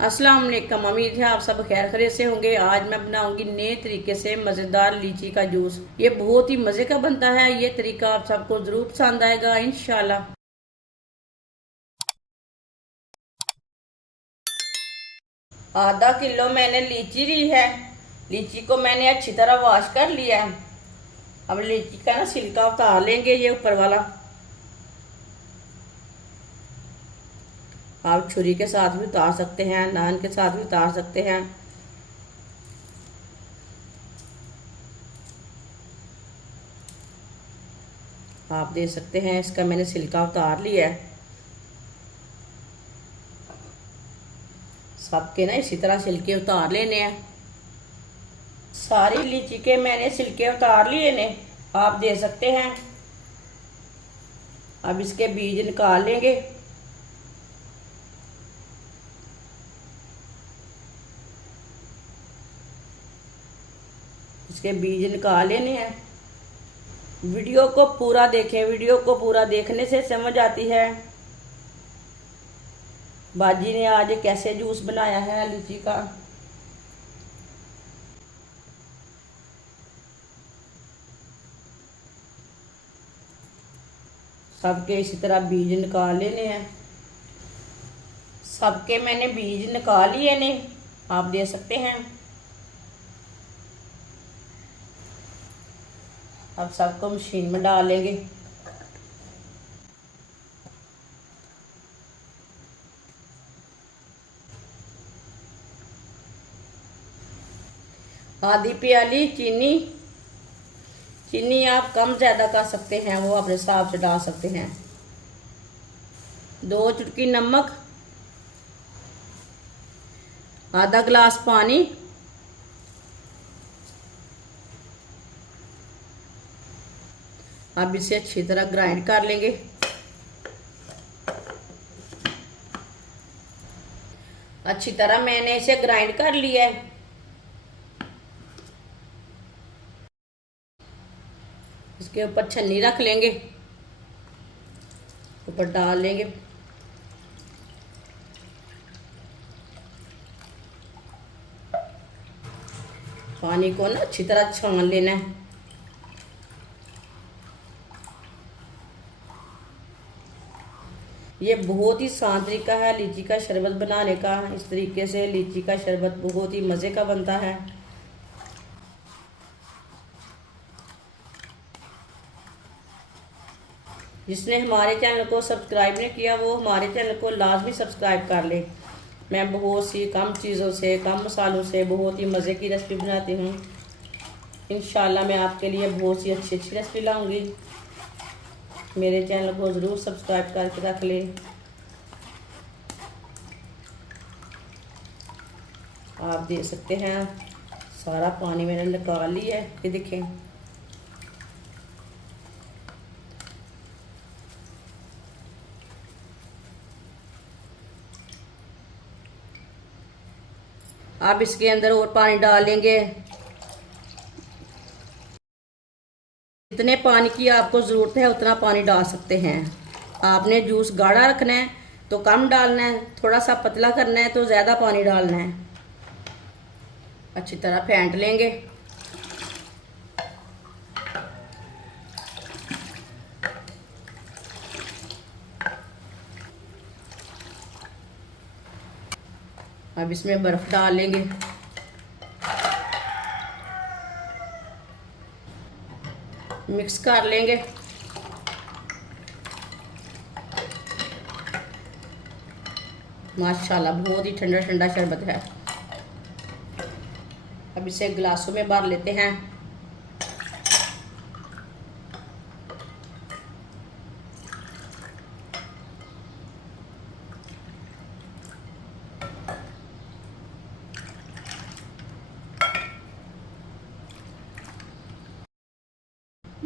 अस्सलाम वालेकुम। उम्मीद है आप सब खैर खैरियत से होंगे। आज मैं बनाऊंगी नए तरीके से मज़ेदार लीची का जूस। ये बहुत ही मज़े का बनता है। ये तरीका आप सबको ज़रूर पसंद आएगा इंशाल्लाह। आधा किलो मैंने लीची ली है। लीची को मैंने अच्छी तरह वॉश कर लिया है। अब लीची का ना छिलका उतार लेंगे, ये ऊपर वाला। आप छुरी के साथ भी उतार सकते हैं, नान के साथ भी उतार सकते हैं। आप देख सकते हैं इसका मैंने छिलका उतार लिया है। सबके ना इसी तरह छिलके उतार लेने हैं। सारी लीची के मैंने छिलके उतार लिए ने, आप देख सकते हैं। अब इसके बीज निकाल लेंगे। इसके बीज निकाल लेने हैं। वीडियो को पूरा देखें, वीडियो को पूरा देखने से समझ आती है बाजी ने आज कैसे जूस बनाया है लीची का। सबके इसी तरह बीज निकाल लेने हैं। सबके मैंने बीज निकाल लिए ने, आप देख सकते हैं। अब सबको मशीन में डाल लेंगे। आधी प्याली चीनी। चीनी आप कम ज़्यादा कर सकते हैं, वो अपने हिसाब से डाल सकते हैं। 2 चुटकी नमक, आधा गिलास पानी, अब इसे अच्छी तरह ग्राइंड कर लेंगे। अच्छी तरह मैंने इसे ग्राइंड कर लिया है। इसके ऊपर छन्नी रख लेंगे, ऊपर डाल लेंगे। पानी को ना अच्छी तरह छान लेना है। ये बहुत ही आसान तरीका है लीची का शरबत बनाने का। इस तरीके से लीची का शरबत बहुत ही मज़े का बनता है। जिसने हमारे चैनल को सब्सक्राइब नहीं किया वो हमारे चैनल को लाजमी सब्सक्राइब कर ले। मैं बहुत सी कम चीज़ों से, कम मसालों से बहुत ही मज़े की रेसिपी बनाती हूँ। इंशाल्लाह मैं आपके लिए बहुत सी अच्छी अच्छी रेसिपी लाऊंगी। मेरे चैनल को ज़रूर सब्सक्राइब करके रख ले। आप देख सकते हैं सारा पानी मैंने निकाल लिया है, ये देखें। आप इसके अंदर और पानी डाल लेंगे। जितने पानी की आपको ज़रूरत है उतना पानी डाल सकते हैं। आपने जूस गाढ़ा रखना है तो कम डालना है, थोड़ा सा पतला करना है तो ज़्यादा पानी डालना है। अच्छी तरह फेंट लेंगे। अब इसमें बर्फ डाल लेंगे। मिक्स कर लेंगे। माशाल्लाह बहुत ही ठंडा ठंडा शरबत है। अब इसे गिलासों में भर लेते हैं।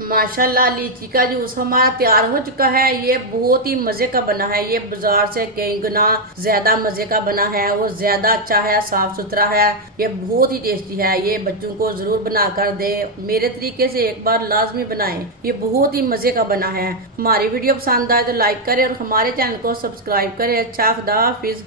माशाल्लाह लीची का जूस हमारा तैयार हो चुका है। ये बहुत ही मजे का बना है। ये बाजार से कई गुना ज्यादा मजे का बना है और ज्यादा अच्छा है, साफ सुथरा है। ये बहुत ही टेस्टी है। ये बच्चों को जरूर बना कर दे। मेरे तरीके से एक बार लाजमी बनाएं। ये बहुत ही मजे का बना है। हमारी वीडियो पसंद आए तो लाइक करें और हमारे चैनल को सब्सक्राइब करें। अच्छा, खुदा हाफिज।